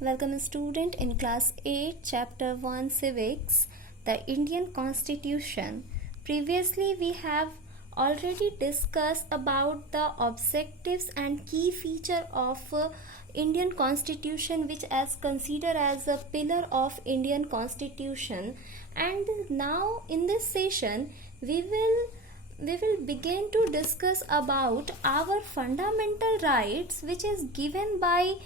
Welcome student in class 8 chapter 1 civics, the Indian Constitution. Previously we have already discussed about the objectives and key feature of Indian Constitution, which is considered as a pillar of Indian Constitution. And now in this session we will begin to discuss about our fundamental rights, which is given by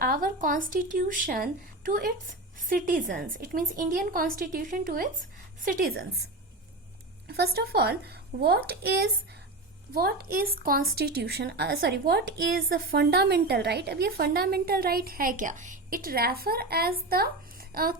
our constitution to its citizens. It means Indian Constitution to its citizens. First of all, what is constitution, what is the fundamental right? अब ये fundamental right है क्या? It refer as the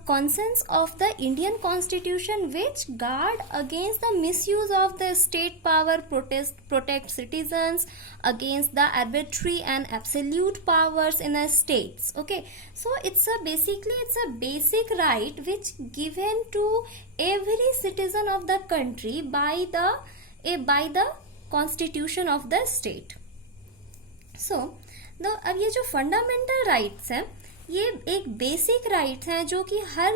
conscience of the Indian Constitution, which guard against the misuse of the state power, protect citizens against the arbitrary and absolute powers in the states. Okay, so it's a basic right which given to every citizen of the country by the constitution of the state. So अब ये जो fundamental rights हैं, ये एक basic rights हैं जो कि हर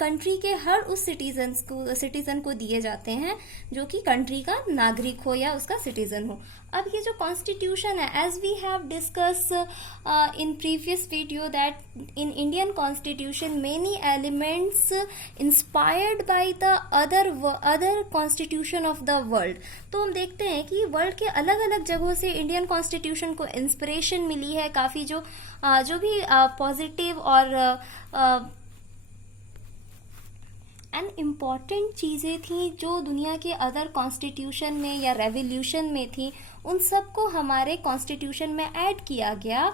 country के हर उस सिटीजन को दिए जाते हैं जो कि कंट्री का नागरिक हो या उसका सिटीजन हो. अब ये जो कॉन्स्टिट्यूशन है, as we have discuss in previous video that in Indian constitution many elements inspired by the other constitution of the world. तो हम देखते हैं कि वर्ल्ड के अलग अलग जगहों से इंडियन कॉन्स्टिट्यूशन को इंस्पिरेशन मिली है. काफी जो भी पॉजिटिव और एंड इम्पॉर्टेंट चीज़ें थी जो दुनिया के अदर कॉन्स्टिट्यूशन में या रेवोल्यूशन में थी, उन सबको हमारे कॉन्स्टिट्यूशन में ऐड किया गया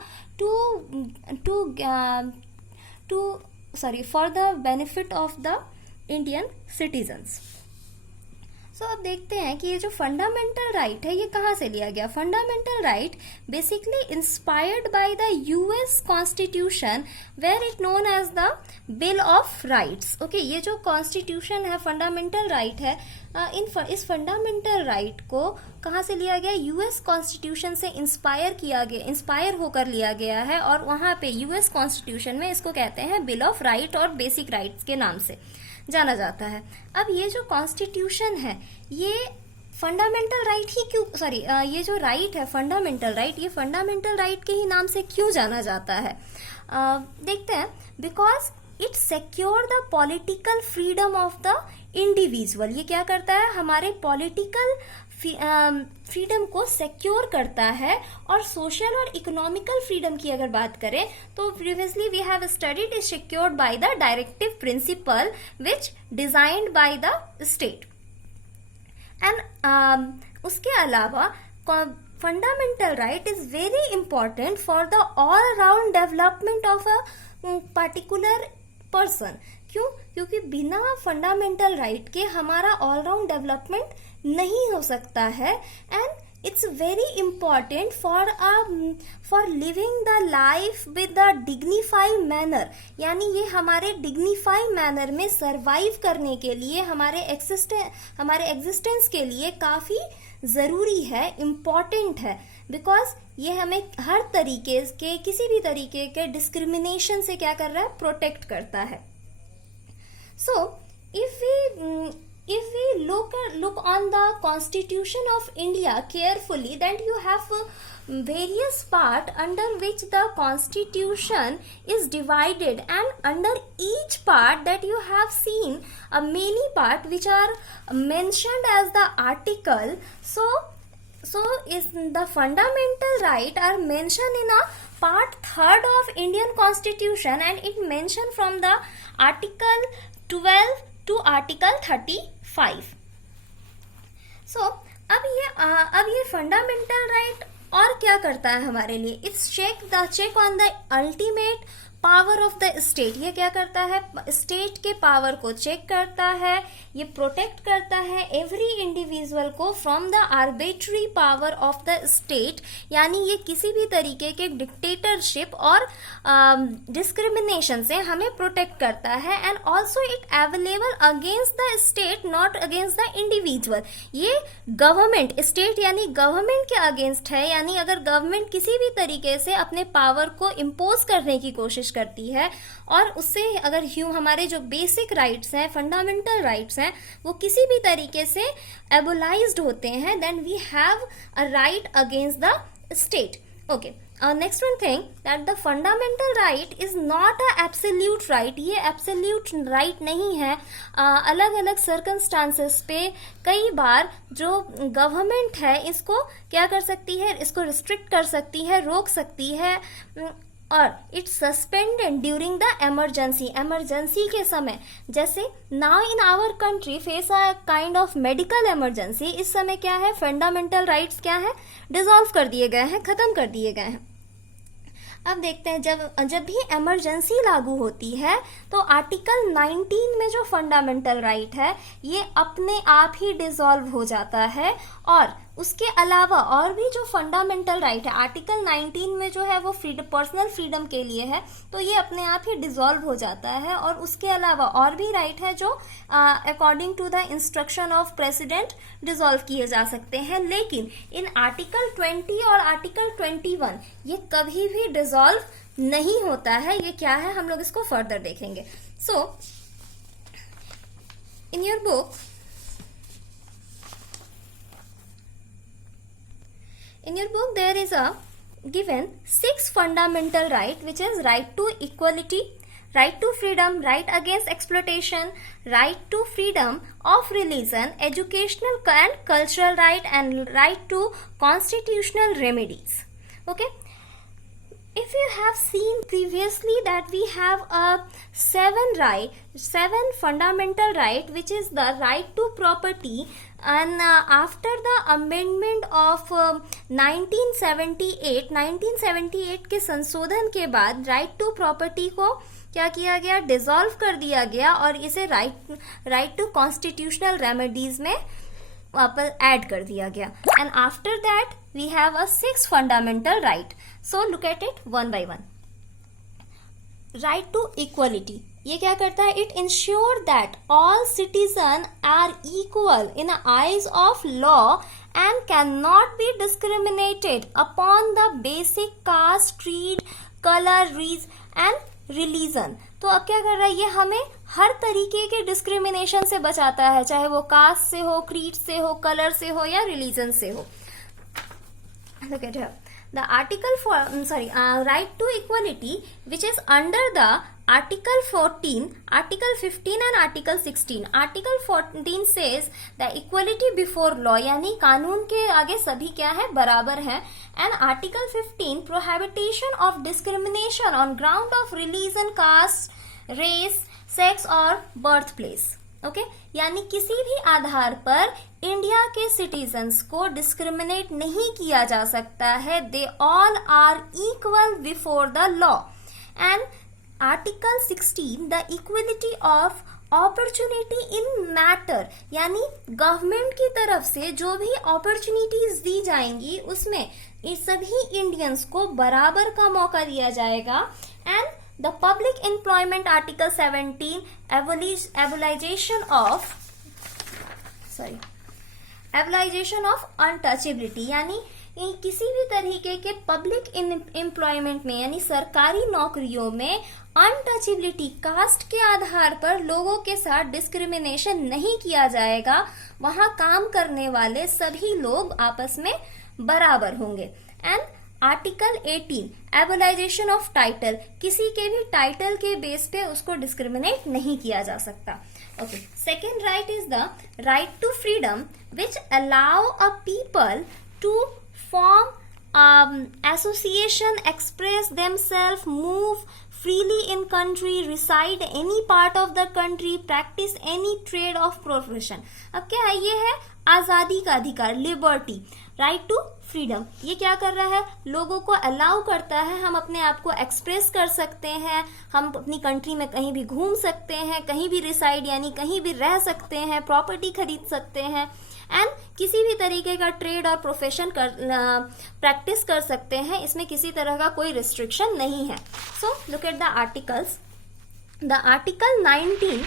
for the benefit of the Indian citizens. तो अब देखते हैं कि ये जो फंडामेंटल राइट है ये कहाँ से लिया गया. Fundamental right basically inspired by the US constitution where it known as the bill of rights. Okay, ये जो कॉन्स्टिट्यूशन है, फंडामेंटल राइट है, इस फंडामेंटल राइट को कहाँ से लिया गया? यूएस कॉन्स्टिट्यूशन से इंस्पायर होकर लिया गया है, और वहाँ पे यूएस कॉन्स्टिट्यूशन में इसको कहते हैं बिल ऑफ राइट और बेसिक राइट्स के नाम से जाना जाता है. अब ये जो कॉन्स्टिट्यूशन है ये फंडामेंटल राइट ही क्यों ये जो राइट है फंडामेंटल राइट, ये फंडामेंटल राइट के ही नाम से क्यों जाना जाता है? देखते हैं. Because it secure the political freedom of the individual. ये क्या करता है? हमारे पॉलिटिकल फ्रीडम को सिक्योर करता है. और सोशल और इकोनॉमिकल फ्रीडम की अगर बात करें तो previously we have studied is secured by the directive principle which designed by the state. And उसके अलावा fundamental right is very important for the all round development of a particular person. क्यों? क्योंकि बिना फंडामेंटल राइट के हमारा all round development नहीं हो सकता है. And it's very important for living the life with the dignify manner. यानी ये हमारे डिग्निफाई मैनर में सरवाइव करने के लिए, हमारे एग्जिस्टेंस के लिए काफी जरूरी है, इम्पॉर्टेंट है. बिकॉज ये हमें हर तरीके के, किसी भी तरीके के डिस्क्रिमिनेशन से क्या कर रहा है? प्रोटेक्ट करता है. So, if we look on the Constitution of India carefully, then you have various part under which the Constitution is divided, and under each part that you have seen many part which are mentioned as the article. So is the fundamental right are mentioned in a part 3rd of Indian Constitution, and it mentioned from the article 12 to article 35. So अब ये fundamental right और क्या करता है हमारे लिए? It's check on the ultimate power of the state, ये क्या करता है, स्टेट के पावर को चेक करता है, ये प्रोटेक्ट करता है एवरी इंडिविजुअल को from the arbitrary power of the state, यानी ये किसी भी तरीके के डिक्टेटरशिप और डिस्क्रिमिनेशन से हमें प्रोटेक्ट करता है। And also it available against the state not against the individual, ये गवर्नमेंट, स्टेट यानी गवर्नमेंट के अगेंस्ट है, यानी अगर गवर्नमेंट किसी भी तरीके से अपने पावर को इम्पोज करने की कोशिश करती है और उससे अगर हमारे जो बेसिक राइट्स हैं, फंडामेंटल राइट्स हैं, वो किसी भी तरीके से एबोलाइज्ड होते हैं, then we have a right against the state. Okay, next one thing that the fundamental right is not a absolute right, ये एब्सोल्यूट राइट नहीं है। अलग अलग सर्कमस्टांसेस पे कई बार जो गवर्नमेंट है इसको क्या कर सकती है, इसको रिस्ट्रिक्ट कर सकती है, रोक सकती है, और it's suspended during the emergency, emergency के समय, जैसे now in our country face a kind of medical emergency, इस समय क्या है, फंडामेंटल राइट्स क्या है, डिसॉल्व कर दिए गए हैं, खत्म कर दिए गए हैं। अब देखते हैं जब भी इमरजेंसी लागू होती है तो आर्टिकल 19 में जो फंडामेंटल राइट है ये अपने आप ही डिसॉल्व हो जाता है, और उसके अलावा और भी जो फंडामेंटल राइट है आर्टिकल 19 में जो है वो पर्सनल फ्रीडम के लिए है, तो ये अपने आप ही डिसॉल्व हो जाता है। और उसके अलावा और भी राइट है जो according to the instruction of president dissolve किए जा सकते हैं, लेकिन इन आर्टिकल 20 और आर्टिकल 21 ये कभी भी डिसॉल्व नहीं होता है। ये क्या है, हम लोग इसको फर्दर देखेंगे। So in your book, there is a given 6 fundamental right, which is right to equality, right to freedom, right against exploitation, right to freedom of religion, educational and cultural right, and right to constitutional remedies. Okay, if you have seen previously that we have a seven fundamental right, which is the right to property, and after the amendment of 1978 के संशोधन के बाद right to property को क्या किया गया, dissolve कर दिया गया, और इसे राइट टू कॉन्स्टिट्यूशनल रेमेडीज में वापस ऐड कर दिया गया। And after that we have a 6 fundamental right. So look at it one by one. Right to equality, ये क्या करता है, it ensure that all citizen are equal in eyes of law and can not be discriminated upon the basic caste, creed, colour, race and religion. तो अब क्या कर रहा है, ये हमें हर तरीके के डिस्क्रिमिनेशन से बचाता है, चाहे वो कास्ट से हो, क्रीड से हो, कलर से हो या रिलीजन से हो। Look at here. The right to equality, which is under the Article 14, Article 15 and Article 16. Article 14 says the equality before law, यानी कानून के आगे सभी क्या है, बराबर हैं। And Article 15 prohibition of discrimination on ground of religion, caste, race, sex और birthplace. ओके, यानी किसी भी आधार पर इंडिया के सिटीजन्स को डिस्क्रिमिनेट नहीं किया जा सकता है। They all are equal before the law. And article 16 the equality of opportunity in matter, यानी गवर्नमेंट की तरफ से जो भी अपॉर्चुनिटीज दी जाएंगी उसमें इस सभी इंडियंस को बराबर का मौका दिया जाएगा। And the public employment article 17 abolition of untouchability, यानी किसी भी तरीके के पब्लिक एम्प्लॉयमेंट में यानी सरकारी नौकरियों में अनटचेबिलिटी, कास्ट के आधार पर लोगों के साथ डिस्क्रिमिनेशन नहीं किया जाएगा। वहां काम करने वाले सभी लोग आपस में बराबर होंगे। एंड आर्टिकल 18 एबोलाइजेशन ऑफ टाइटल, किसी के भी टाइटल के बेस पे उसको डिस्क्रिमिनेट नहीं किया जा सकता। Okay, second right is the right to freedom which allow a people to form association, express themselves, move freely in country, reside any part of the country, practice any trade of profession। अब क्या है, ये है आजादी का अधिकार, liberty, right to freedom, ये क्या कर रहा है, लोगों को अलाउ करता है, हम अपने आप को एक्सप्रेस कर सकते हैं, हम अपनी कंट्री में कहीं भी घूम सकते हैं, कहीं भी रिसाइड यानी कहीं भी रह सकते हैं, प्रॉपर्टी खरीद सकते हैं, एंड किसी भी तरीके का ट्रेड और प्रोफेशन प्रैक्टिस कर सकते हैं, इसमें किसी तरह का कोई रिस्ट्रिक्शन नहीं है. सो look at the articles. The article 19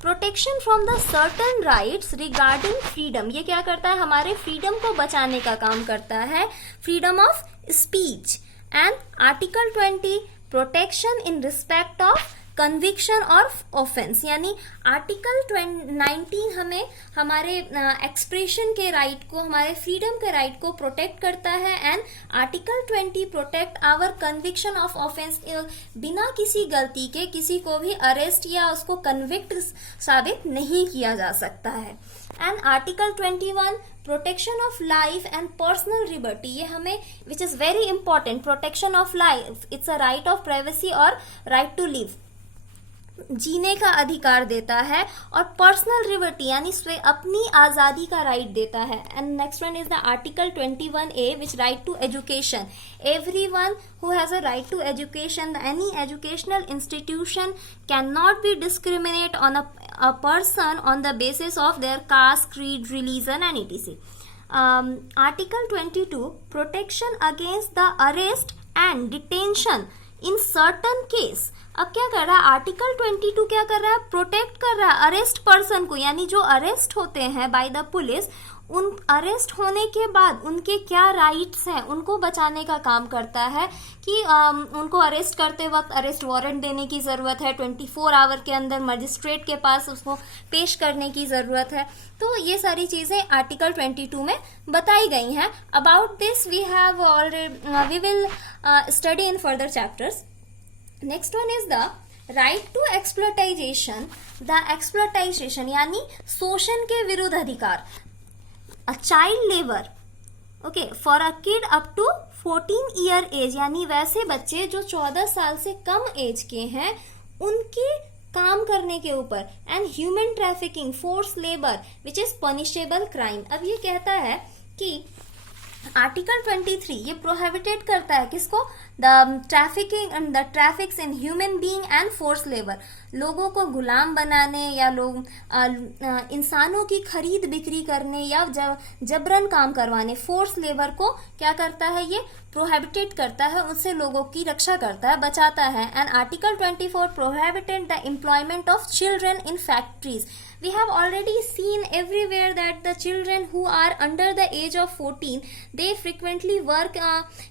protection from the certain rights regarding freedom, ये क्या करता है, हमारे फ्रीडम को बचाने का काम करता है, freedom of speech. And article 20 protection in respect of conviction और ऑफेंस, यानी आर्टिकल 19 हमें हमारे एक्सप्रेशन के राइट को, हमारे फ्रीडम के राइट को प्रोटेक्ट करता है. And article 20 protect our conviction of offence, बिना किसी गलती के किसी को भी अरेस्ट या उसको कन्विक्ट साबित नहीं किया जा सकता है. And article 21 protection of life and personal liberty, ये हमें which is very important, protection of life, it's a right of privacy और राइट टू लिव, जीने का अधिकार देता है, और पर्सनल लिबर्टी यानी अपनी आजादी का राइट देता है. And next one is the article 21A which right to education. Everyone who has a right to education, any educational institution cannot be discriminate on a person on the basis of their caste, creed, religion and etc. Article 22 protection against the arrest and detention in certain case. अब क्या कर रहा है, article 22 क्या कर रहा है, protect कर रहा है अरेस्ट पर्सन को, यानी जो अरेस्ट होते हैं बाय द पुलिस, उन अरेस्ट होने के बाद उनके क्या राइट्स हैं उनको बचाने का काम करता है, कि उनको अरेस्ट करते वक्त अरेस्ट वारंट देने की जरूरत है, 24 आवर के अंदर मजिस्ट्रेट के पास उसको पेश करने की जरूरत है. तो ये सारी चीजें आर्टिकल 22 में बताई गई हैं. About this we have already we will study in further chapters. Next one is the right to exploitation. The exploitation यानी शोषण के विरुद्ध अधिकार. A child labour, okay, for a kid up to 14 year age, यानी वैसे बच्चे जो 14 साल से कम एज के हैं उनके काम करने के ऊपर. And human trafficking, force labour which is punishable crime. अब ये कहता है कि आर्टिकल 23 ये प्रोहिबिटेड करता है किसको, the trafficking and the traffics in human being and force labour, लोगों को गुलाम बनाने या लोग इंसानों की खरीद बिक्री करने या जबरन काम करवाने, फोर्स लेबर को क्या करता है, ये प्रोहिबिटेड करता है, उससे लोगों की रक्षा करता है, बचाता है. And article 24 prohibited the employment of children in factories. We have already seen everywhere that the children who are under the age of 14, they frequently work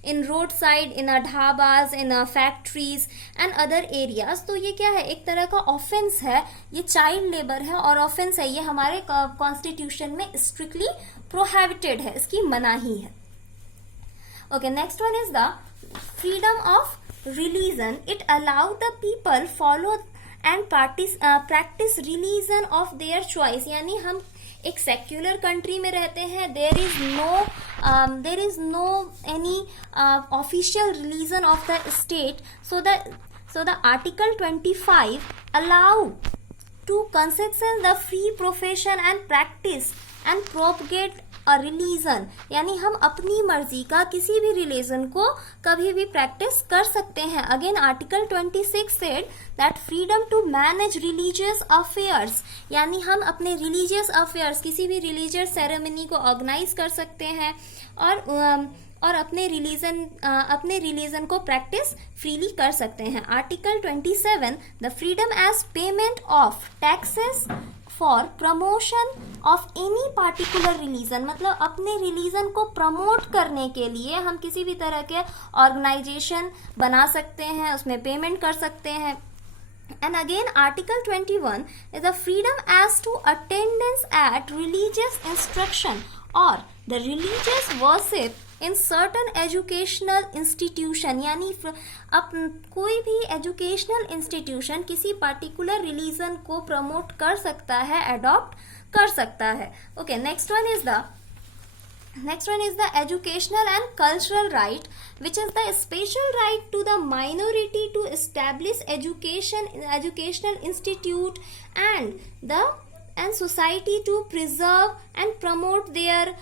in roadside, in dhabas, in factories and other areas. तो ये क्या है, एक तरह का offence है, ये child labour है और ऑफेंस है, ये हमारे कॉन्स्टिट्यूशन में स्ट्रिक्टली प्रोहिबिटेड है, इसकी मनाही है. Okay, next one is the freedom of religion. It allow the people follow and practice religion of their choice, यानी हम एक सेक्युलर कंट्री में रहते हैं, there is no any official religion of the state. So the article 25 allow to concession the free profession and practice and propagate a religion, यानी हम अपनी मर्जी का किसी भी रिलीजन को कभी भी प्रैक्टिस कर सकते हैं. Again article 26 said that freedom to manage religious affairs, यानी हम अपने रिलीजियस अफेयर्स, किसी भी रिलीजियस सेरेमनी को ऑर्गेनाइज कर सकते हैं और अपने रिलीजन को प्रैक्टिस फ्रीली कर सकते हैं. Article 27 the freedom as payment of taxes for promotion of any particular religion, मतलब अपने रिलीजन को प्रमोट करने के लिए हम किसी भी तरह के ऑर्गेनाइजेशन बना सकते हैं, उसमें पेमेंट कर सकते हैं. And again article 21 is the freedom as to attendance at religious instruction or the religious worship in certain educational institution, यानी अब कोई भी एजुकेशनल इंस्टीट्यूशन किसी पर्टिकुलर रिलीजन को प्रमोट कर सकता है, अडॉप्ट कर सकता है. Okay, next one is the educational and cultural right, which is the special right to the minority to establish educational institute and the and society to preserve and promote their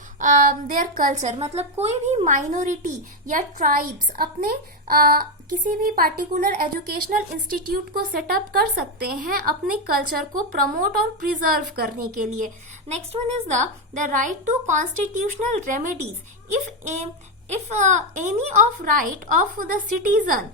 culture. मतलब कोई भी minority या tribes अपने किसी भी particular educational institute को set up कर सकते हैं अपने कल्चर को प्रमोट और प्रिजर्व करने के लिए। Next one is the right to constitutional remedies. if any of right of the citizen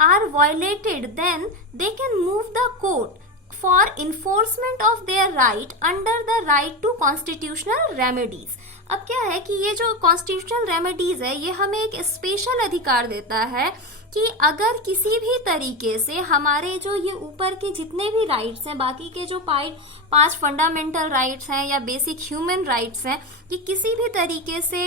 are violated, then they can move the court for enforcement of their right under the right to constitutional remedies। अब क्या है कि ये जो constitutional remedies है ये हमें एक स्पेशल अधिकार देता है कि अगर किसी भी तरीके से हमारे जो ये ऊपर के जितने भी राइट्स हैं, बाकी के जो 5 फंडामेंटल राइट्स हैं या बेसिक ह्यूमन राइट्स हैं, कि किसी भी तरीके से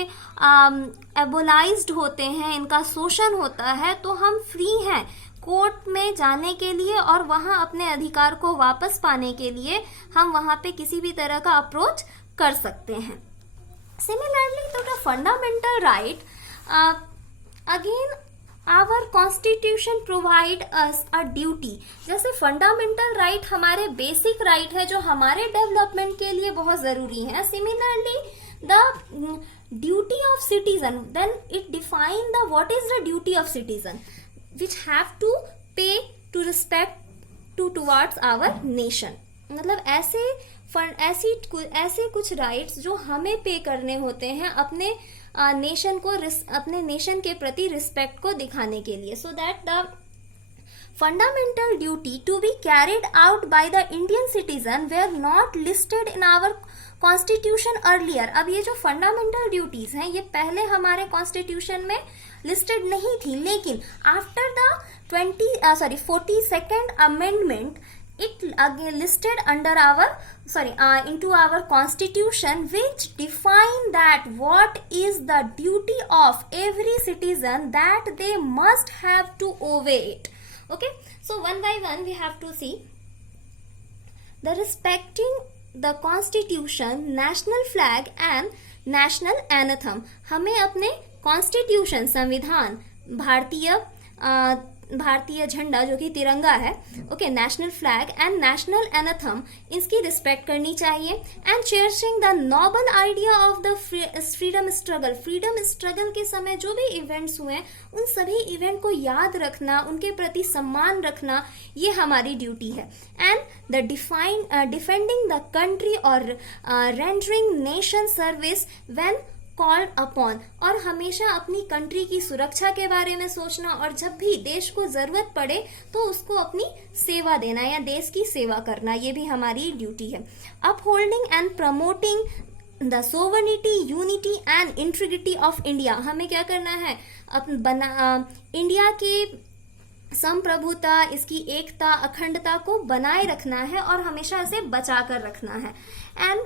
एबोलाइज्ड होते हैं, इनका शोषण होता है, तो हम फ्री हैं कोर्ट में जाने के लिए और वहां अपने अधिकार को वापस पाने के लिए हम वहां पे किसी भी तरह का अप्रोच कर सकते हैं। सिमिलरली तो the fundamental right, again our constitution provide us a duty. जैसे फंडामेंटल राइट हमारे बेसिक राइट है जो हमारे डेवलपमेंट के लिए बहुत जरूरी है। Similarly the duty of citizen, then it define the what is the duty of citizen which have to pay to respect towards our nation। मतलब ऐसे कुछ राइट्स जो हमें पे करने होते हैं अपने नेशन को, अपने नेशन के प्रति रिस्पेक्ट को दिखाने के लिए। So that the fundamental duty to be carried out by the Indian citizen were not listed in our constitution earlier. अब ये जो फंडामेंटल ड्यूटीज हैं ये पहले हमारे कॉन्स्टिट्यूशन में लिस्टेड नहीं थी, लेकिन after the 42nd amendment it again listed under into our constitution, which define that what is the duty of every citizen that they must have to obey it। Okay, so one by one we have to see the respecting the constitution, national flag and national anthem। हमें अपने constitution, संविधान, भारतीय झंडा जो कि तिरंगा है, okay, national flag and national anthem, इसकी respect करनी चाहिए। And cherishing the noble idea of the freedom struggle. Freedom struggle के समय जो भी इवेंट्स हुए उन सभी इवेंट को याद रखना, उनके प्रति सम्मान रखना, ये हमारी ड्यूटी है। And the defending the country और rendering nation service when called upon. और हमेशा अपनी कंट्री की सुरक्षा के बारे में सोचना और जब भी देश को जरूरत पड़े तो उसको अपनी सेवा देना या देश की सेवा करना, ये भी हमारी ड्यूटी है। Upholding and promoting the sovereignty, unity and integrity of India. हमें क्या करना है, इंडिया की संप्रभुता, इसकी एकता, अखंडता को बनाए रखना है और हमेशा इसे बचा कर रखना है। And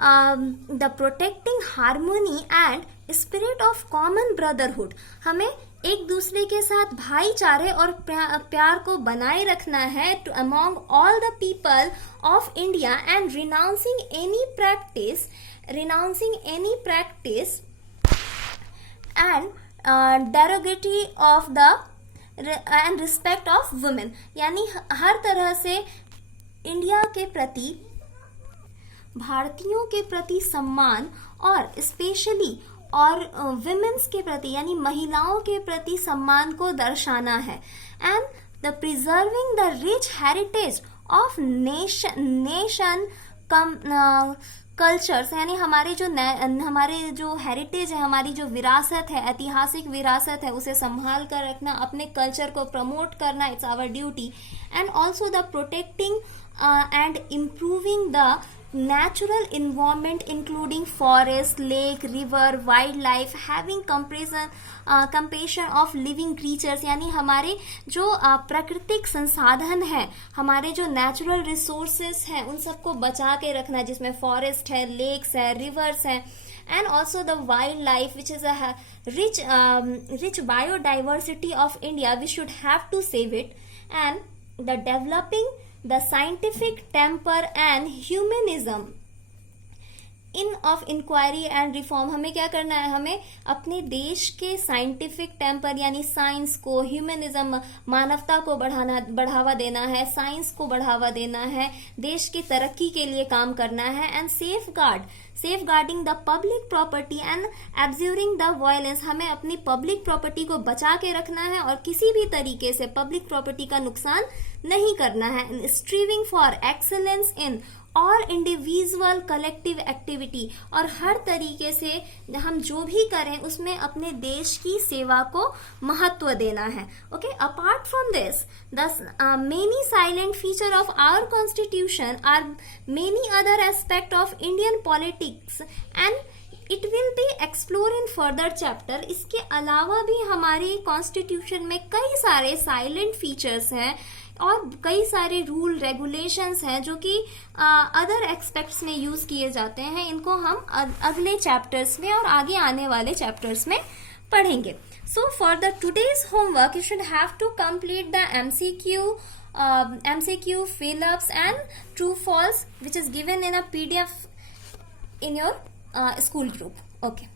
the protecting harmony and spirit of common brotherhood. हमें एक दूसरे के साथ भाईचारे और प्यार को बनाए रखना है to among all the people of India and renouncing any practice and derogatory of the and respect of women. यानी हर तरह से इंडिया के प्रति, भारतीयों के प्रति सम्मान और स्पेशली और विमेन्स के प्रति यानी महिलाओं के प्रति सम्मान को दर्शाना है। And the preserving the rich heritage of nation cultures, यानी हमारे जो हेरिटेज है, हमारी जो विरासत है, ऐतिहासिक विरासत है, उसे संभाल कर रखना, अपने कल्चर को प्रमोट करना, it's our duty. And also the protecting and improving the natural environment including forest, lake, river, wildlife, having compassion of living creatures। यानी हमारे जो प्राकृतिक संसाधन है, हमारे जो नेचुरल रिसोर्सेस हैं, उन सबको बचा के रखना, जिसमें फॉरेस्ट है, लेक्स है, रिवर्स है। and also the wildlife, which is a rich biodiversity of India, we should have to save it. And the developing the scientific temper and humanism in of inquiry and reform, हमें क्या करना है, हमें अपने देश के scientific temper यानी science को, ह्यूमनिज्म मानवता को बढ़ावा देना है, साइंस को बढ़ावा देना है, देश की तरक्की के लिए काम करना है, and safeguarding the public property and abjuring the violence, हमें अपनी पब्लिक प्रॉपर्टी को बचा के रखना है और किसी भी तरीके से पब्लिक प्रॉपर्टी का नुकसान नहीं करना है। स्ट्रीविंग फॉर एक्सेलेंस इन और इंडिविजुअल कलेक्टिव एक्टिविटी, और हर तरीके से हम जो भी करें उसमें अपने देश की सेवा को महत्व देना है। Okay, apart from this the many silent feature of our constitution are many other aspect of Indian politics and it will be explore in further chapter. इसके अलावा भी हमारी कॉन्स्टिट्यूशन में कई सारे साइलेंट फीचर्स हैं और कई सारे रूल रेगुलेशंस हैं जो कि अदर एस्पेक्ट्स में यूज किए जाते हैं। इनको हम अगले चैप्टर्स में और आगे आने वाले चैप्टर्स में पढ़ेंगे। So for the today's homework you should have to complete the MCQ fill-ups and true false which is given in a PDF in your school group. Okay.